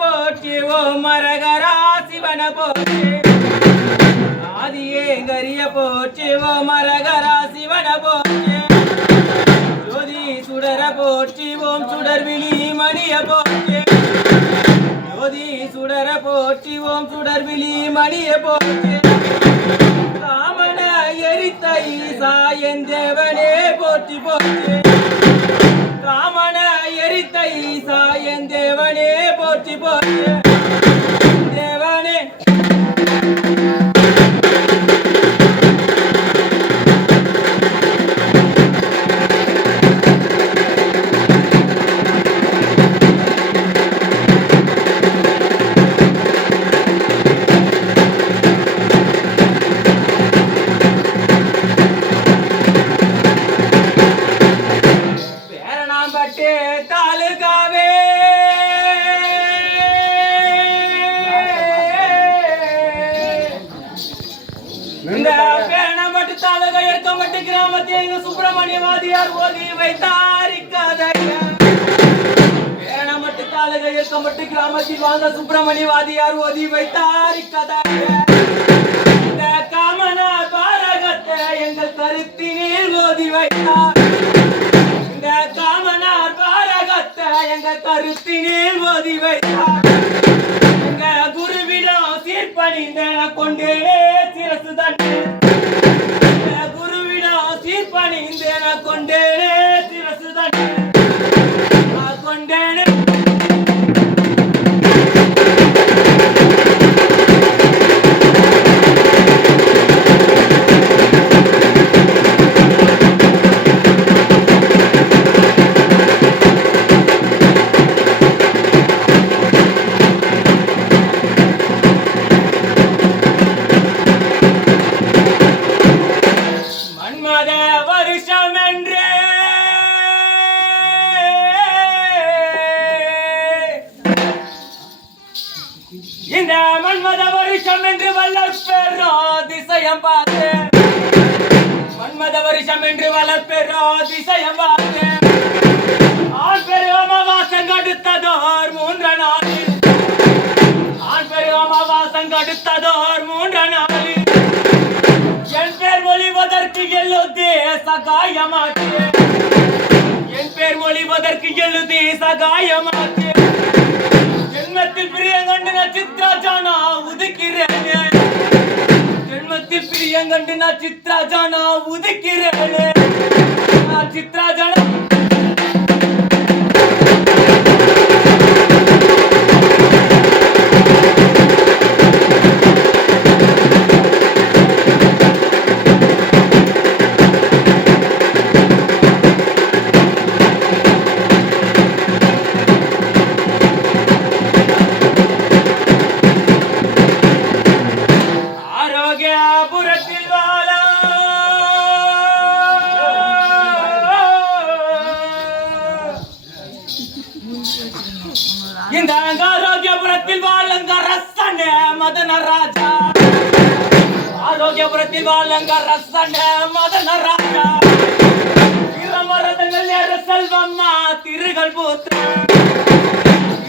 போற்றி ஓம் மரகரா சிவன போற்றி ஆதியே கரிய போற்றி ஓம் மரகரா சிவன போற்றி ஜோதி சுடர போற்றி ஓம் சுடர்விழி மணிய போற்றி ஜோதி சுடர போற்றி ஓம் சுடர்விழி மணிய போற்றி காமன எரித்த ஈசா என் தேவனே போற்றி போற்றி காமன எரித்த ஈசா என் தேவனே போற்றி போற்றி தேவனே தாலுகாவே இந்த பேணமட்டு தாலுகா ஏற்கமட்டு கிராமத்தில் எங்க சுப்பிரமணியவாதியார் ஓதி வைத்தார் இக்கதையா பேணமட்டு தாலுகா ஏற்கமட்டு கிராமத்தில் வாழ்ந்த சுப்பிரமணியவாதியார் ஓதி வைத்தார் இக்கதையா இந்த காமனா பாரகத்தை எங்கள் கருத்தினில் ஓதி வைத்தார் இந்த காமனார் பாரகத்தை எங்கள் கருத்தினில் ஓதி வைத்தார் எங்க குருவிடம் சீர்பணிந்த கொண்டேனே சிரசு தண்டு குருவிடம் சீர்பணிந்த கொண்டேனே சிரசு தண்டு கொண்டேனே இந்த மன்மத வருஷம் என்று வளர்ப்பெறோ திசையம் பார்த்து மன்மத வருஷம் என்று வளர்ப்பெறோ திசையம் பார்த்து ஆண் பெரு அமாவாசம் கடுத்ததோர் 3 நாளில் ஆண் பெரு அமாவாசம் கடுத்ததோர் 3 நாளில் என் பேர் மொழிவதற்கு எழுதி சகாயமாச்சு என் பேர் மொழிவதற்கு எழுதி சகாயமாச்சு ஜென்மத்தில் பிரியங்கண்டு நட்சத்திராஜானா உதிக்கிறேனே ஜென்மத்தில் பிரியங்கண்டு நட்சத்திராஜானா உதிக்கிறேனே நட்சத்திராஜானா புரத்தில் வாழ இந்த ஆரோக்கியபுரத்தில் வாழங்க ரசன மதன ராஜா ஆரோக்கியபுரத்தில் வாழங்க ரசன மதன ராஜா இரமரதங்கள் ஏறு செல்வம்மா திருகள் பூத்த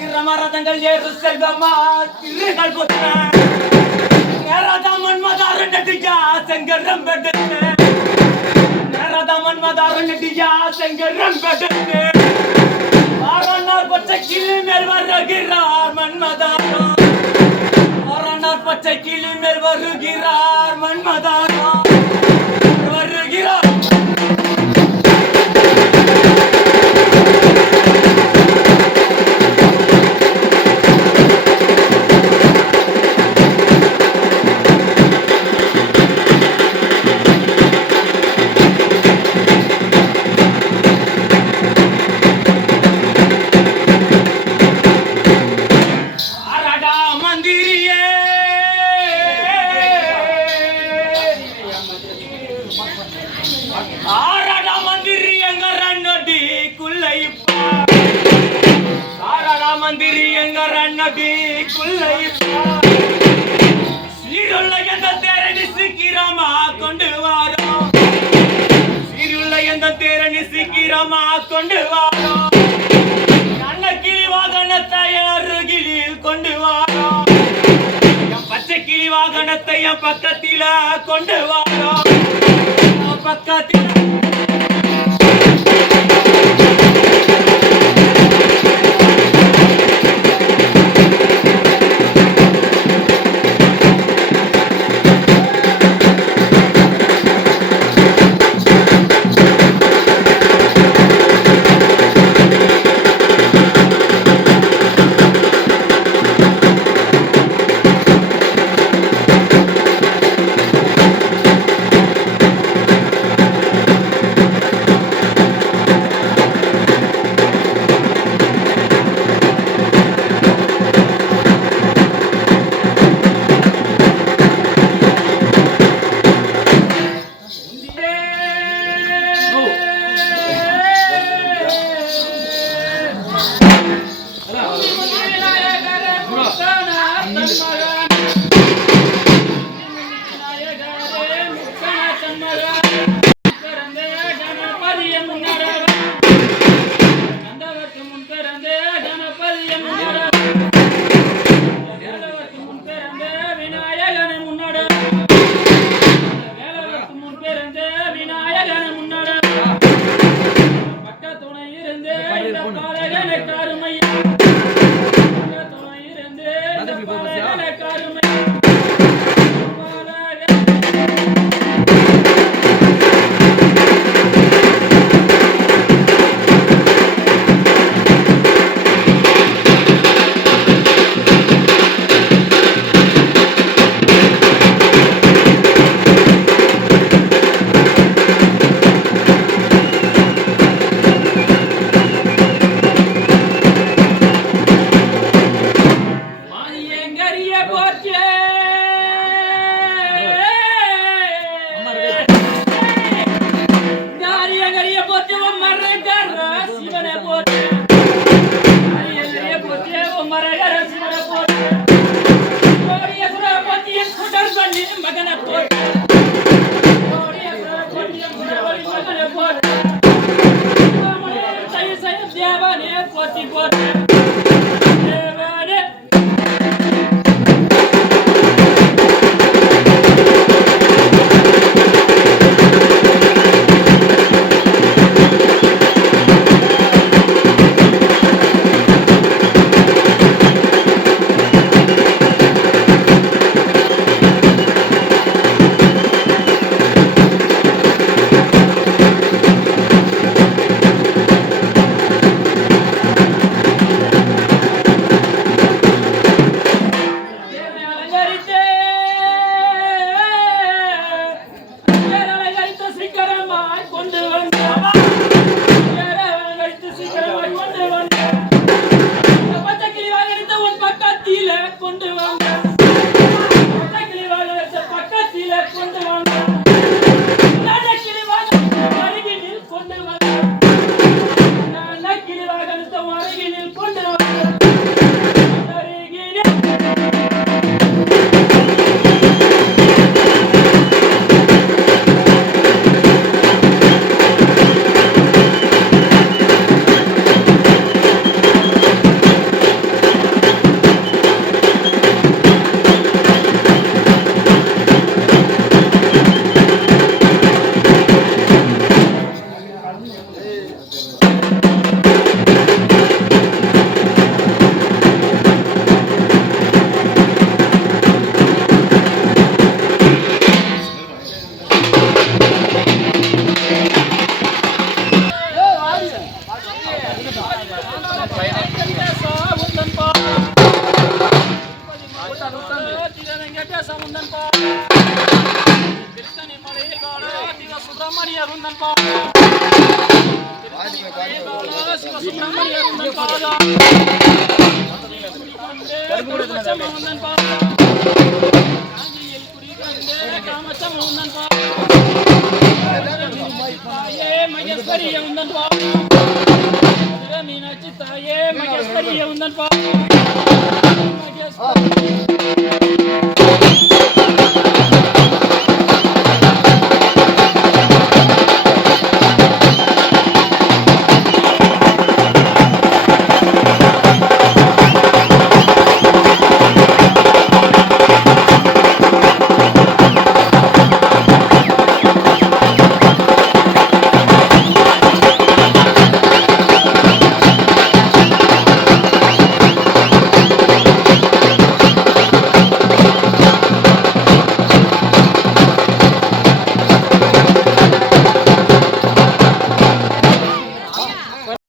இரமரதங்கள் ஏறு செல்வம்மா திருகள் பூத்த நேரதாமன் மதாரன் நடியா செங்கரம் பெடுத்து நேரதாமன் மதாரன் நடியா செங்கரம் பெடுத்து ஆரனார் பச்சை கிளி மேல் வருகிறார் மன்மதாரா ஆரனார் பச்சை கிளி மேல் வருகிறார் மன்மதாரா வருகிறார் ஆரடா மந்திரி எங்க ரன்னடி குல்லைப்பா ஆரடா மந்திரி எங்க ரன்னடி குல்லைப்பா சீருள்ள எந்த தேரணி சீக்கிரமா கொண்டு வாரோம் சீருள்ள எந்த தேரணி சீக்கிரமா கொண்டு வாரோம் கண்ண கிளி வாகனத்தை அருகிலில் வாகனத்தை என் பக்கத்தில கொண்டு வாரோம் பக்கத்தில Mega